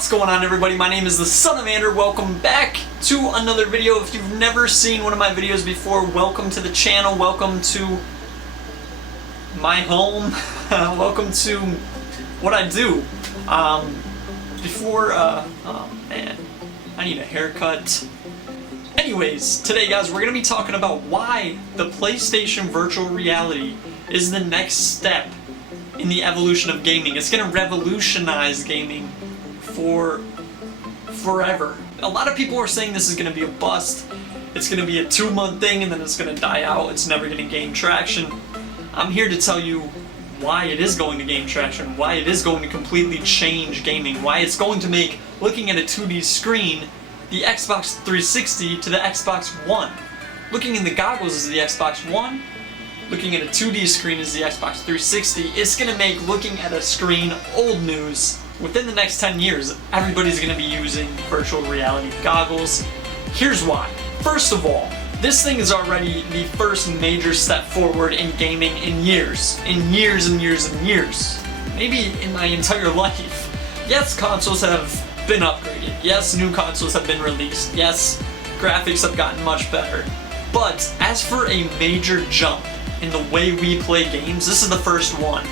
What's going on, everybody? My name is the Son of Ander. Welcome back to another video. If you've never seen one of my videos before, welcome to the channel. Welcome to my home. Welcome to what I do. Oh man, I need a haircut. Anyways, today guys, we're going to be talking about why the PlayStation Virtual Reality is the next step in the evolution of gaming. It's going to revolutionize gaming for forever. A lot of people are saying this is going to be a bust. It's going to be a 2-month thing and then it's going to die out. It's never going to gain traction. I'm here to tell you why it is going to gain traction, why it is going to completely change gaming, why it's going to make looking at a 2D screen the Xbox 360 to the Xbox One. Looking in the goggles is the Xbox One. Looking at a 2D screen is the Xbox 360. It's going to make looking at a screen old news. Within the next 10 years, everybody's going to be using virtual reality goggles. Here's why. First of all, this thing is already the first major step forward in gaming in years. In years and years and years. Maybe in my entire life. Yes, consoles have been upgraded. Yes, new consoles have been released. Yes, graphics have gotten much better. But as for a major jump in the way we play games, this is the first one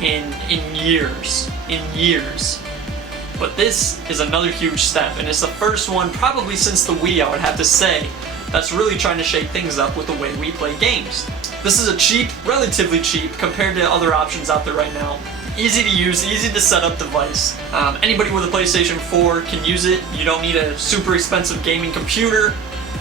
in years. But this is another huge step, and it's the first one probably since the Wii, I would have to say, that's really trying to shake things up with the way we play games. This is a cheap, relatively cheap, compared to other options out there right now. Easy to use, easy to set up device. Anybody with a PlayStation 4 can use it. You don't need a super expensive gaming computer.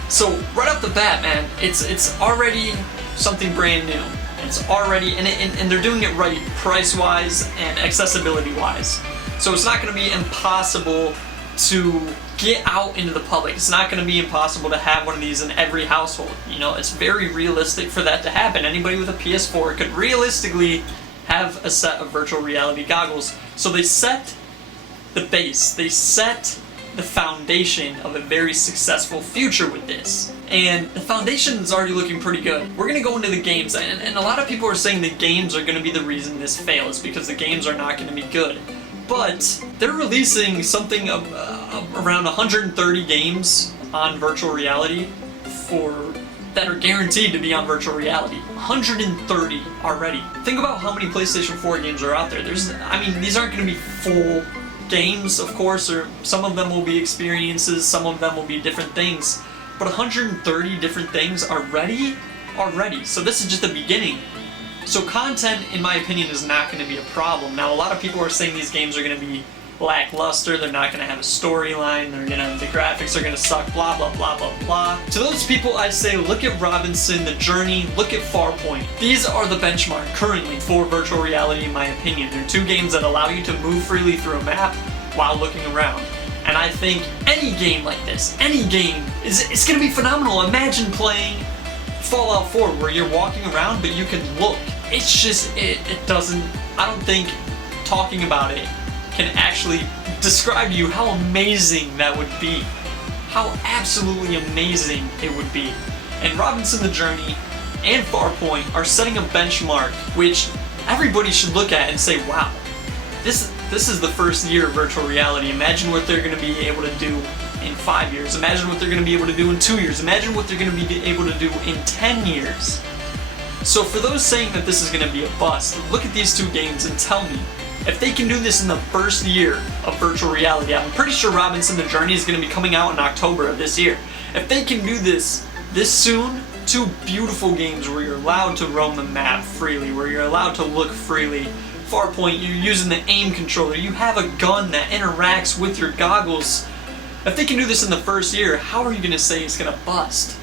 So right off the bat, man, it's already something brand new. It's already, and they're doing it right price-wise and accessibility-wise. So it's not going to be impossible to get out into the public. It's not going to be impossible to have one of these in every household. You know, it's very realistic for that to happen. Anybody with a PS4 could realistically have a set of virtual reality goggles. So they set the base. They set the foundation of a very successful future with this. And the foundation is already looking pretty good. We're going to go into the games, and a lot of people are saying the games are going to be the reason this fails, because the games are not going to be good. But they're releasing something of around 130 games on virtual reality that are guaranteed to be on virtual reality. 130 already. Think about how many PlayStation 4 games are out there. These aren't going to be full games, of course, or some of them will be experiences, some of them will be different things. But 130 different things already? So this is just the beginning. So content, in my opinion, is not going to be a problem. Now, a lot of people are saying these games are going to be lackluster, they're not going to have a storyline, the graphics are going to suck, blah, blah, blah, blah, blah. To those people, I say, look at Robinson, The Journey, look at Farpoint. These are the benchmark currently for virtual reality, in my opinion. They're two games that allow you to move freely through a map while looking around. And I think any game like this, any game, it's going to be phenomenal. Imagine playing Fallout 4 where you're walking around but you can look. It's just, it doesn't, I don't think talking about it can actually describe to you how amazing that would be. How absolutely amazing it would be. And Robinson, The Journey and Farpoint are setting a benchmark which everybody should look at and say, wow, this is the first year of virtual reality. Imagine what they're going to be able to do in 5 years. Imagine what they're going to be able to do in 2 years. Imagine what they're going to be able to do in 10 years. So for those saying that this is going to be a bust, look at these two games and tell me, if they can do this in the first year of virtual reality, I'm pretty sure Robinson, The Journey is going to be coming out in October of this year. If they can do this soon, two beautiful games where you're allowed to roam the map freely, where you're allowed to look freely. Farpoint, you're using the aim controller, you have a gun that interacts with your goggles. If they can do this in the first year, how are you going to say it's going to bust?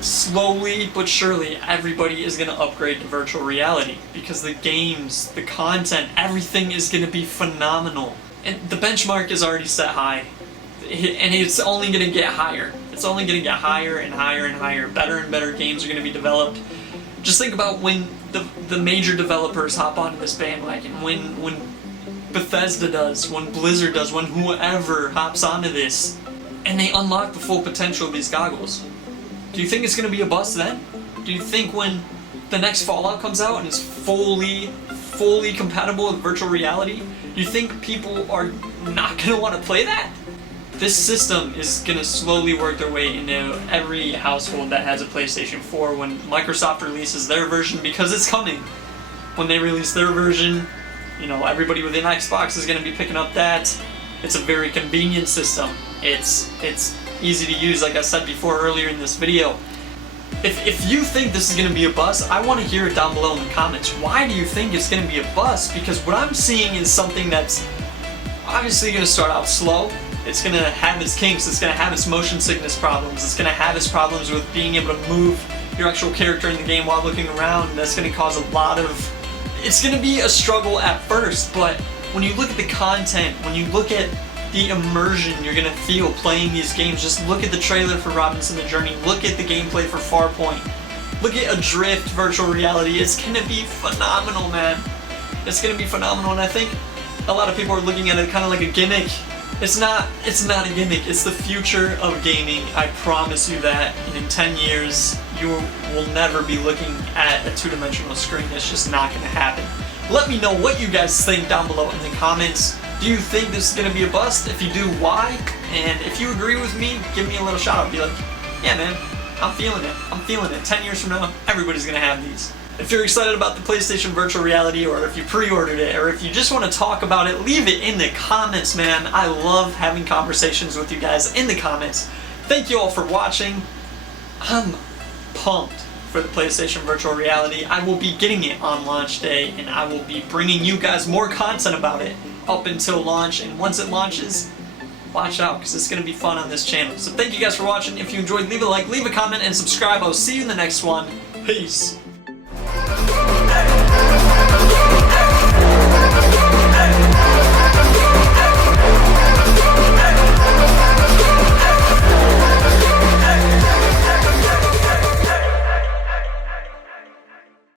Slowly but surely, everybody is going to upgrade to virtual reality because the games, the content, everything is going to be phenomenal. And the benchmark is already set high, and it's only going to get higher. It's only going to get higher and higher and higher. Better and better games are going to be developed. Just think about when the major developers hop onto this bandwagon, when Bethesda does, when Blizzard does, when whoever hops onto this, and they unlock the full potential of these goggles. Do you think it's going to be a bust then? Do you think when the next Fallout comes out and is fully compatible with virtual reality, You think people are not gonna want to play that? This system is gonna slowly work their way into every household that has a PlayStation 4 when Microsoft releases their version, because it's coming. When they release their version, you know, everybody with an Xbox is gonna be picking up that. It's a very convenient system. It's easy to use, like I said before earlier in this video. If you think this is going to be a bust, I want to hear it down below in the comments. Why do you think it's going to be a bust? Because what I'm seeing is something that's obviously going to start out slow. It's going to have its kinks. It's going to have its motion sickness problems. It's going to have its problems with being able to move your actual character in the game while looking around. That's going to cause a lot of... It's going to be a struggle at first, but when you look at the content, when you look at the immersion you're gonna feel playing these games, just look at the trailer for Robinson the Journey, look at the gameplay for Farpoint, look at Adrift virtual reality. It's gonna be phenomenal, man. It's gonna be phenomenal, and I think a lot of people are looking at it kind of like a gimmick. It's not a gimmick. It's the future of gaming. I promise you that. And in 10 years, you will never be looking at a two-dimensional screen. It's just not gonna happen. Let me know what you guys think down below in the comments. Do you think this is going to be a bust? If you do, why? And if you agree with me, give me a little shout out. Be like, yeah man, I'm feeling it. I'm feeling it. 10 years from now, everybody's going to have these. If you're excited about the PlayStation Virtual Reality, or if you pre-ordered it, or if you just want to talk about it, leave it in the comments, man. I love having conversations with you guys in the comments. Thank you all for watching. I'm pumped for the PlayStation Virtual Reality. I will be getting it on launch day, and I will be bringing you guys more content about it up until launch, and once it launches, watch out, because it's going to be fun on this channel. So thank you guys for watching. If you enjoyed, leave a like, leave a comment, and subscribe. I'll see you in the next one. Peace.